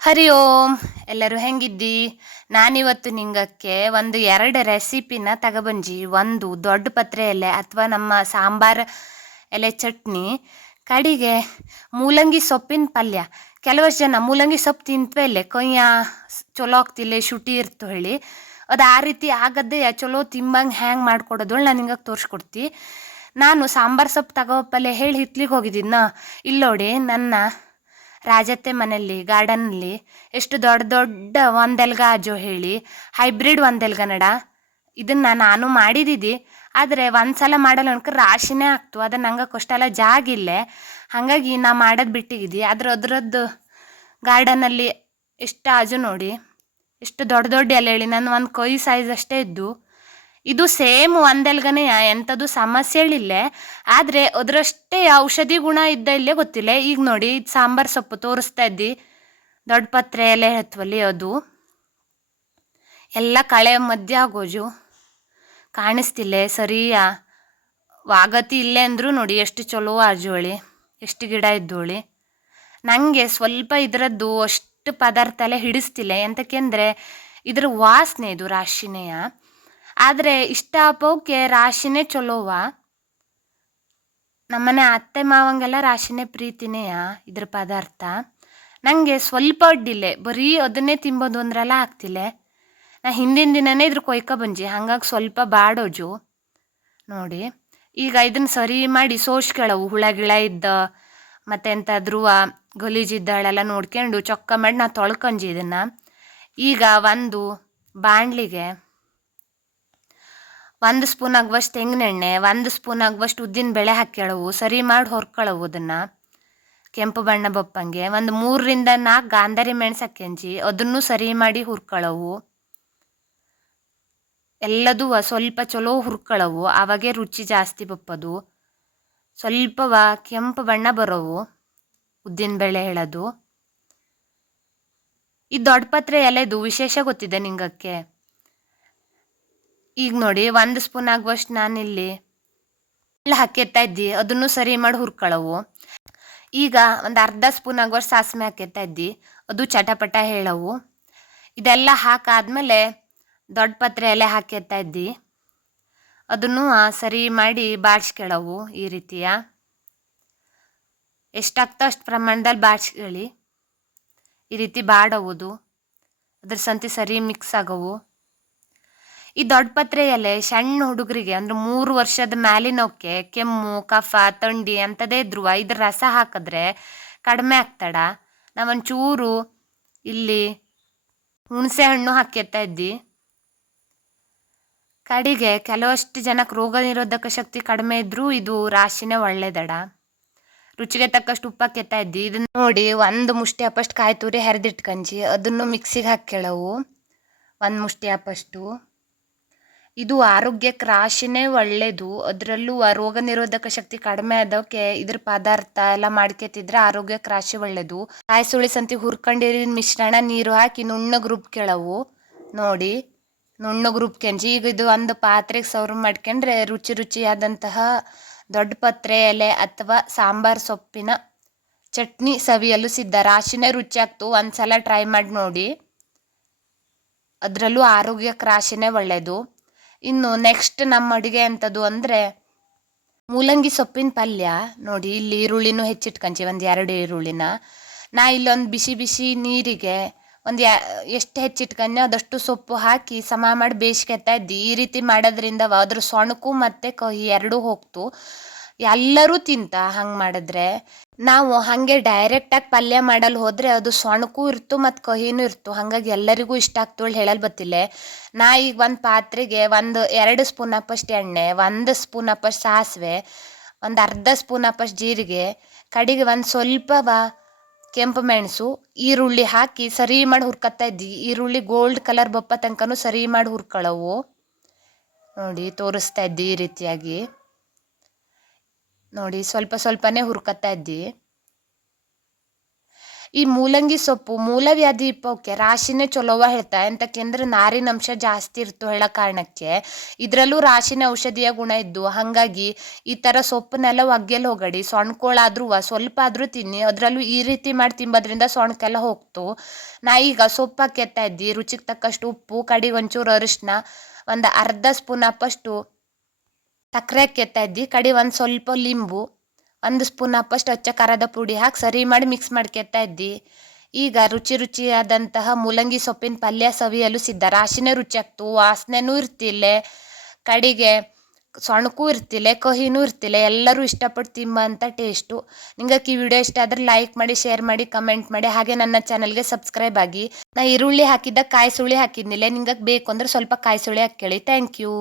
ಹರಿ ಓಂ. ಎಲ್ಲರೂ ಹೆಂಗಿದ್ದಿ? ನಾನಿವತ್ತು ನಿಂಗಕ್ಕೆ ಒಂದು ಎರಡು ರೆಸಿಪಿನ ತಗೊಬಂಜಿ. ಒಂದು ದೊಡ್ಡ ಪತ್ರೆ ಎಲೆ ಅಥವಾ ನಮ್ಮ ಸಾಂಬಾರ್ ಎಲೆ ಚಟ್ನಿ, ಕಡಿಗೆ ಮೂಲಂಗಿ ಸೊಪ್ಪಿನ ಪಲ್ಯ. ಕೆಲವಷ್ಟು ಜನ ಮೂಲಂಗಿ ಸೊಪ್ಪು ತಿಂತ್ವೇಲೆ ಕೊಯ್ಯ ಚಲೋ ಆಗ್ತಿಲ್ಲ, ಶುಟಿ ಇರ್ತು ಹೇಳಿ. ಅದು ಆ ರೀತಿ ಆಗದ್ದೇ ಚಲೋ ತಿಂಬಂಗೆ ಹ್ಯಾಂಗೆ ಮಾಡ್ಕೊಡೋದು ನಾನು ನಿಂಗೆ ತೋರಿಸ್ಕೊಡ್ತಿ. ನಾನು ಸಾಂಬಾರ್ ಸೊಪ್ಪು ತಗೋಪಲ್ಲೆ ಹೇಳಿ ಹಿತ್ಲಿಗೆ ಹೋಗಿದ್ದೀನ. ಇಲ್ಲಿ ನೋಡಿ, ನನ್ನ ರಾಜತ್ತೆ ಮನೆಯಲ್ಲಿ ಗಾರ್ಡನ್ನಲ್ಲಿ ಎಷ್ಟು ದೊಡ್ಡ ದೊಡ್ಡ ಒಂದೆಲ್ಗಾಜು ಹೇಳಿ ಹೈಬ್ರಿಡ್ ಒಂದೆಲ್ಗನಡ. ಇದನ್ನು ನಾನು ಮಾಡಿದಿದ್ದಿ, ಆದರೆ ಒಂದ್ಸಲ ಮಾಡಲ್ಲ ಅನ್ಕ ರಾಶಿನೇ ಆಗ್ತು. ಅದನ್ನು ನಂಗೆ ಕೊಷ್ಟೆಲ್ಲ ಜಾಗಿಲ್ಲೇ, ಹಾಗಾಗಿ ನಾ ಮಾಡೋದು ಬಿಟ್ಟಿಗಿದ್ದಿ. ಅದರದ್ದು ಗಾರ್ಡನಲ್ಲಿ ಎಷ್ಟು ಆಜು ನೋಡಿ, ಎಷ್ಟು ದೊಡ್ಡ ದೊಡ್ಡ ಎಲೆ ಹೇಳಿ ನಾನು ಒಂದು ಕೈ ಸೈಜ್ ಅಷ್ಟೇ ಇದ್ದು. ಇದು ಸೇಮ್ ಒಂದೆಲ್ಗನೆ, ಎಂಥದ್ದು ಸಮಸ್ಯೆ ಹೇಳಿಲ್ಲೇ, ಆದರೆ ಅದರಷ್ಟೇ ಔಷಧಿ ಗುಣ ಇದ್ದ ಇಲ್ಲೇ ಗೊತ್ತಿಲ್ಲ. ಈಗ ನೋಡಿ, ಇದು ಸಾಂಬಾರ್ ಸೊಪ್ಪು ತೋರಿಸ್ತಾ ಇದ್ದಿ, ದೊಡ್ಡ ಪತ್ರೆ ಎಲೆ ಹತ್ವಲ್ಲಿ ಅದು ಎಲ್ಲ ಕಳೆ ಮಧ್ಯ ಆಗೋಜು ಕಾಣಿಸ್ತಿಲ್ಲ ಸರಿಯ ವಾಗತಿ ಇಲ್ಲೇ ಅಂದರೂ ನೋಡಿ ಎಷ್ಟು ಚಲೋ ಆಜೋಳಿ, ಎಷ್ಟು ಗಿಡ ಇದ್ದೋಳಿ. ನನಗೆ ಸ್ವಲ್ಪ ಇದರದ್ದು ಅಷ್ಟು ಪದಾರ್ಥ ಎಲ್ಲ ಹಿಡಿಸ್ತಿಲ್ಲ, ಎಂತಕ್ಕೆಂದರೆ ಇದ್ರ ವಾಸನೆ ಇದು ರಾಶಿನೆಯ. ಆದರೆ ಇಷ್ಟ ಅಪ್ಪವಕ್ಕೆ ರಾಶಿನೇ ಚಲೋವ. ನಮ್ಮನೆ ಅತ್ತೆ ಮಾವಂಗೆಲ್ಲ ರಾಶಿನೇ ಪ್ರೀತಿನೇಯ ಇದ್ರ ಪದಾರ್ಥ. ನನಗೆ ಸ್ವಲ್ಪ ಅಡ್ಡಿಲ್ಲ, ಬರೀ ಅದನ್ನೇ ತಿಂಬೋದು ಅಂದ್ರೆಲ್ಲ ಆಗ್ತಿಲ್ಲ. ನಾ ಹಿಂದಿನ ದಿನನೇ ಇದ್ರ ಕೊಯ್ಕ ಬಂಜಿ, ಹಂಗಾಗಿ ಸ್ವಲ್ಪ ಬಾಡೋಜು ನೋಡಿ. ಈಗ ಇದನ್ನು ಸರಿ ಮಾಡಿ ಸೋಸ್ಕೆಳವು ಹುಳ ಗಿಳ ಇದ್ದ ಮತ್ತು ಎಂತಾದ್ರೂ ಗಲೀಜಿದ್ದಾಳೆಲ್ಲ ನೋಡ್ಕೊಂಡು ಚೊಕ್ಕ ಮಾಡಿ ನಾ ತೊಳ್ಕೊಂಜಿ ಇದನ್ನು. ಈಗ ಒಂದು ಬಾಣಲಿಗೆ 1 ಸ್ಪೂನ್ ಆಗುವಷ್ಟು ತೆಂಗಿನೆಣ್ಣೆ, 1 ಸ್ಪೂನ್ ಆಗುವಷ್ಟು ಉದ್ದಿನ ಬೇಳೆ ಹಾಕ್ಯಳವು, ಸರಿ ಮಾಡಿ ಹೊರ್ಕೊಳ್ಳವು. ಅದನ್ನು ಕೆಂಪು ಬಣ್ಣ ಬಪ್ಪಂಗೆ 3 ರಿಂದ 4 ಗಾಂಧಾರಿ ಮೆಣಸು ಹಾಕ್ಯಂಜಿ, ಅದನ್ನು ಸರಿ ಮಾಡಿ ಹುರ್ಕೊಳ್ಳವು. ಎಲ್ಲದೂ ಸ್ವಲ್ಪ ಚಲೋ ಹುರ್ಕೊಳ್ಳವು, ಆವಾಗೇ ರುಚಿ ಜಾಸ್ತಿ ಬಪ್ಪದು. ಸ್ವಲ್ಪವ ಕೆಂಪು ಬಣ್ಣ ಬರೋವು ಉದ್ದಿನ ಬೇಳೆ ಹೇಳೋದು. ಈ ದೊಡ್ಡ ಪತ್ರೆ ಎಲೆದು ವಿಶೇಷ ಗೊತ್ತಿದೆ ನಿಂಗಕ್ಕೆ. ಈಗ ನೋಡಿ, 1 ಸ್ಪೂನ್ ಆಗುವಷ್ಟು ನಾನಿಲ್ಲಿ ಎಲ್ಲ ಹಾಕ್ಯತ್ತಾ ಇದ್ದಿ, ಅದನ್ನು ಸರಿ ಮಾಡಿ ಹುರ್ಕೊಳ್ಳವು. ಈಗ ಒಂದು ಅರ್ಧ ಸ್ಪೂನ್ ಆಗುವಷ್ಟು ಸಾಸಿವೆ ಹಾಕ್ಯತ್ತಾ ಇದ್ದಿ, ಅದು ಚಟಪಟ ಹೇಳವು. ಇದೆಲ್ಲ ಹಾಕಾದ್ಮೇಲೆ ದೊಡ್ಡ ಪತ್ರೆ ಎಲೆ ಹಾಕ್ಯತ್ತಾ ಇದ್ದಿ, ಅದನ್ನು ಸರಿ ಮಾಡಿ ಬಾಡ್ಸ್ಕೊಳ್ಳವು. ಈ ರೀತಿಯ ಎಷ್ಟಾಗ್ತೋ ಅಷ್ಟು ಪ್ರಮಾಣದಲ್ಲಿ ಬಾಡ್ಸ್ಕೊಳ್ಳಿ. ಈ ರೀತಿ ಬಾಡೋವುದು, ಅದ್ರ ಸಂತಿ ಸರಿ ಮಿಕ್ಸ್ ಆಗವು. ಈ ದೊಡ್ಡ ಪತ್ರೆ ಎಲೆ ಸಣ್ಣ ಹುಡುಗರಿಗೆ ಅಂದ್ರೆ 3 ವರ್ಷದ ಮ್ಯಾಲಿನೋಕ್ಕೆ ಕೆಮ್ಮು ಕಫ ಥಂಡಿ ಅಂಥದ್ದೇ ಇದ್ರು ಇದ್ರ ರಸ ಹಾಕಿದ್ರೆ ಕಡಿಮೆ ಆಗ್ತಡ. ನಾವೊಂಚೂರು ಇಲ್ಲಿ ಹುಣಸೆ ಹಣ್ಣು ಹಾಕ್ಯತ್ತಾ ಇದ್ದಿ. ಕಡೆಗೆ ಕೆಲವಷ್ಟು ಜನಕ್ಕೆ ರೋಗ ನಿರೋಧಕ ಶಕ್ತಿ ಕಡಿಮೆ ಇದ್ರೂ ಇದು ರಾಶಿನೇ ಒಳ್ಳೇದಡ. ರುಚಿಗೆ ತಕ್ಕಷ್ಟು ಉಪ್ಪು ಹಾಕ್ಯತ್ತಾ ಇದ್ದಿ. ಇದನ್ನ ನೋಡಿ, 1 ಮುಷ್ಟಿ ಅಪ್ಪಷ್ಟು ಕಾಯಿ ತುರಿ ಹೆರೆದಿಟ್ಕಂಜಿ, ಅದನ್ನು ಮಿಕ್ಸಿಗೆ ಹಾಕ್ಯಳವು 1 ಮುಷ್ಟಿ ಅಪ್ಪಷ್ಟು. ಇದು ಆರೋಗ್ಯಕ್ಕೆ ರಾಶಿನೇ ಒಳ್ಳೇದು. ಅದರಲ್ಲೂ ರೋಗ ನಿರೋಧಕ ಶಕ್ತಿ ಕಡಿಮೆ ಆದೋಕೆ ಇದ್ರ ಪದಾರ್ಥ ಎಲ್ಲ ಮಾಡ್ಕೊತಿದ್ರೆ ಆರೋಗ್ಯಕ್ಕೆ ರಾಶಿ ಒಳ್ಳೇದು. ಕಾಯಿ ಸುಳಿ ಸಂತಿ ಹುರ್ಕೊಂಡಿರಿದ ಮಿಶ್ರಣ ನೀರು ಹಾಕಿ ನುಣ್ಣಗೆ ರುಬ್ಕೊಳ್ಳವು ನೋಡಿ, ನುಣ್ಣಗೆ ರುಬ್ಕೊಂಜಿ. ಈಗ ಇದು ಒಂದು ಪಾತ್ರೆಗೆ ಸರ್ವ್ ಮಾಡ್ಕೊಂಡ್ರೆ ರುಚಿ ರುಚಿಯಾದಂತಹ ದೊಡ್ಡ ಪತ್ರೆ ಎಲೆ ಅಥವಾ ಸಾಂಬಾರ್ ಸೊಪ್ಪಿನ ಚಟ್ನಿ ಸವಿಯಲು ಸಿದ್ಧ. ರಾಶಿನೇ ರುಚಿ ಆಗ್ತು, ಒಂದ್ಸಲ ಟ್ರೈ ಮಾಡಿ ನೋಡಿ. ಅದರಲ್ಲೂ ಆರೋಗ್ಯಕ್ಕೆ ರಾಶಿನೇ ಒಳ್ಳೆಯದು. ಇನ್ನು ನೆಕ್ಸ್ಟ್ ನಮ್ಮ ಅಡುಗೆ ಎಂಥದ್ದು ಅಂದರೆ ಮೂಲಂಗಿ ಸೊಪ್ಪಿನ ಪಲ್ಯ ನೋಡಿ. ಇಲ್ಲಿ ಈರುಳ್ಳಿನೂ ಹೆಚ್ಚಿಟ್ಕೊಂಚಿ, 2 ಈರುಳ್ಳಿನ ನಾ ಇಲ್ಲೊಂದು ಬಿಸಿ ಬಿಸಿ ನೀರಿಗೆ ಎಷ್ಟು ಹೆಚ್ಚಿಟ್ಕೊಂಡೆ ಅದಷ್ಟು ಸೊಪ್ಪು ಹಾಕಿ ಸಮ ಮಾಡಿ ಬೇಯಿಸ್ಕೊತಾ ಇದ್ದಿ. ಈ ರೀತಿ ಮಾಡೋದ್ರಿಂದ ಅದ್ರ ಸೊಣಕು ಮತ್ತು ಕಹಿ ಎರಡೂ ಹೋಗ್ತು. ಎಲ್ಲರೂ ತಿಂತ ಹಂಗೆ ಮಾಡಿದ್ರೆ. ನಾವು ಹಾಗೆ ಡೈರೆಕ್ಟಾಗಿ ಪಲ್ಯ ಮಾಡಲು ಹೋದರೆ ಅದು ಸೊಣಕು ಇರ್ತು ಮತ್ತು ಕಹಿನೂ ಇರ್ತು, ಹಾಗಾಗಿ ಎಲ್ಲರಿಗೂ ಇಷ್ಟ ಆಗ್ತೇಳಿ ಹೇಳಲು ಬತ್ತಿಲ್ಲ. ನಾ ಈಗ ಒಂದು ಪಾತ್ರೆಗೆ 2 ಸ್ಪೂನ್ ಅಪ್ಪಷ್ಟು ಎಣ್ಣೆ, 1 ಸ್ಪೂನ್ ಅಪ್ಪಷ್ಟು ಸಾಸಿವೆ, ಒಂದು ಅರ್ಧ ಸ್ಪೂನ್ ಅಪ್ಪಷ್ಟು ಜೀರಿಗೆ, ಕಡೆಗೆ ಒಂದು ಸ್ವಲ್ಪವ ಕೆಂಪು ಮೆಣಸು, ಈರುಳ್ಳಿ ಹಾಕಿ ಸರಿ ಮಾಡಿ ಹುರ್ಕೊತಾ ಇದ್ದಿ. ಈರುಳ್ಳಿ ಗೋಲ್ಡ್ ಕಲರ್ ಬಪ್ಪ ತನಕನೂ ಸರಿ ಮಾಡಿ ಹುರ್ಕೊಳ್ಳವು ನೋಡಿ. ತೋರಿಸ್ತಾ ಇದ್ದಿ ಈ ರೀತಿಯಾಗಿ ನೋಡಿ, ಸ್ವಲ್ಪ ಸ್ವಲ್ಪನೇ ಹುರ್ಕೊತಾ ಇದ್ದಿ. ಈ ಮೂಲಂಗಿ ಸೊಪ್ಪು ಮೂಲವ್ಯಾಧಿ ಇಪ್ಪೋಕೆ ರಾಶಿನೇ ಚೊಲೋವ ಹೇಳ್ತಾ ಎಂತಕೆಂದ್ರೆ ನಾರಿನಂಶ ಜಾಸ್ತಿ ಇರ್ತು ಹೇಳೋ ಕಾರಣಕ್ಕೆ ಇದರಲ್ಲೂ ರಾಶಿನ ಔಷಧಿಯ ಗುಣ ಇದ್ದು ಹಾಗಾಗಿ ಈ ಥರ ಸೊಪ್ಪನ್ನೆಲ್ಲ ಒಗ್ಗೆಲ್ಲ ಹೋಗಡಿ ಸೊಣ್ಕೊಳಾದ್ರೂ ಸ್ವಲ್ಪ ಆದ್ರೂ ತಿನ್ನಿ. ಅದರಲ್ಲೂ ಈ ರೀತಿ ಮಾಡಿ ತಿಂಬೋದ್ರಿಂದ ಸೊಣ್ಕೆಲ್ಲ ಹೋಗ್ತು. ನಾ ಈಗ ಸೊಪ್ಪು ಹಾಕ್ಯತ್ತಾ ಇದ್ದಿ, ರುಚಿಗೆ ತಕ್ಕಷ್ಟು ಉಪ್ಪು, ಕಡಿಗೆ ಒಂಚೂರು ಅರಿಶಿನ, ಒಂದು ಅರ್ಧ ಸ್ಪೂನ್ ಅಪ್ಪಷ್ಟು ಸಕ್ಕರೆ ಹಾಕ್ಯತ್ತಾ ಇದ್ದಿ, ಕಡಿ ಒಂದು ಸ್ವಲ್ಪ ಲಿಂಬು, 1 ಸ್ಪೂನ್ ಅಪ್ಪಷ್ಟು ಅಚ್ಚ ಖಾರದ ಪುಡಿ ಹಾಕಿ ಸರಿ ಮಾಡಿ ಮಿಕ್ಸ್ ಮಾಡ್ಕೊತಾ ಇದ್ದಿ. ಈಗ ರುಚಿಯಾದಂತಹ ಮೂಲಂಗಿ ಸೊಪ್ಪಿನ ಪಲ್ಯ ಸವಿಯಲು ಸಿದ್ಧ. ರಾಶಿನೇ ರುಚಿ ಆಗ್ತು, ವಾಸನೆನೂ ಇರ್ತಿಲ್ಲ, ಕಡಿಗೆ ಸೊಣಕೂ ಇರ್ತಿಲ್ಲ, ಕಹಿನೂ ಇರ್ತಿಲ್ಲ. ಎಲ್ಲರೂ ಇಷ್ಟಪಟ್ಟು ತಿಂಬಂಥ ಟೇಸ್ಟು. ನಿಂಗೆ ಈ ವಿಡಿಯೋ ಇಷ್ಟ ಆದರೆ ಲೈಕ್ ಮಾಡಿ, ಶೇರ್ ಮಾಡಿ, ಕಮೆಂಟ್ ಮಾಡಿ. ಹಾಗೆ ನನ್ನ ಚಾನಲ್ಗೆ ಸಬ್ಸ್ಕ್ರೈಬ್ ಆಗಿ. ನಾ ಈರುಳ್ಳಿ ಹಾಕಿದ್ದ ಕಾಯಿ ಸುಳಿ ಹಾಕಿದ್ನಿಲ್ಲ, ನಿಂಗೆ ಬೇಕು ಅಂದ್ರೆ ಸ್ವಲ್ಪ ಕಾಯಿ ಸುಳಿ ಹಾಕ್ಕೊಳ್ಳಿ. Thank you.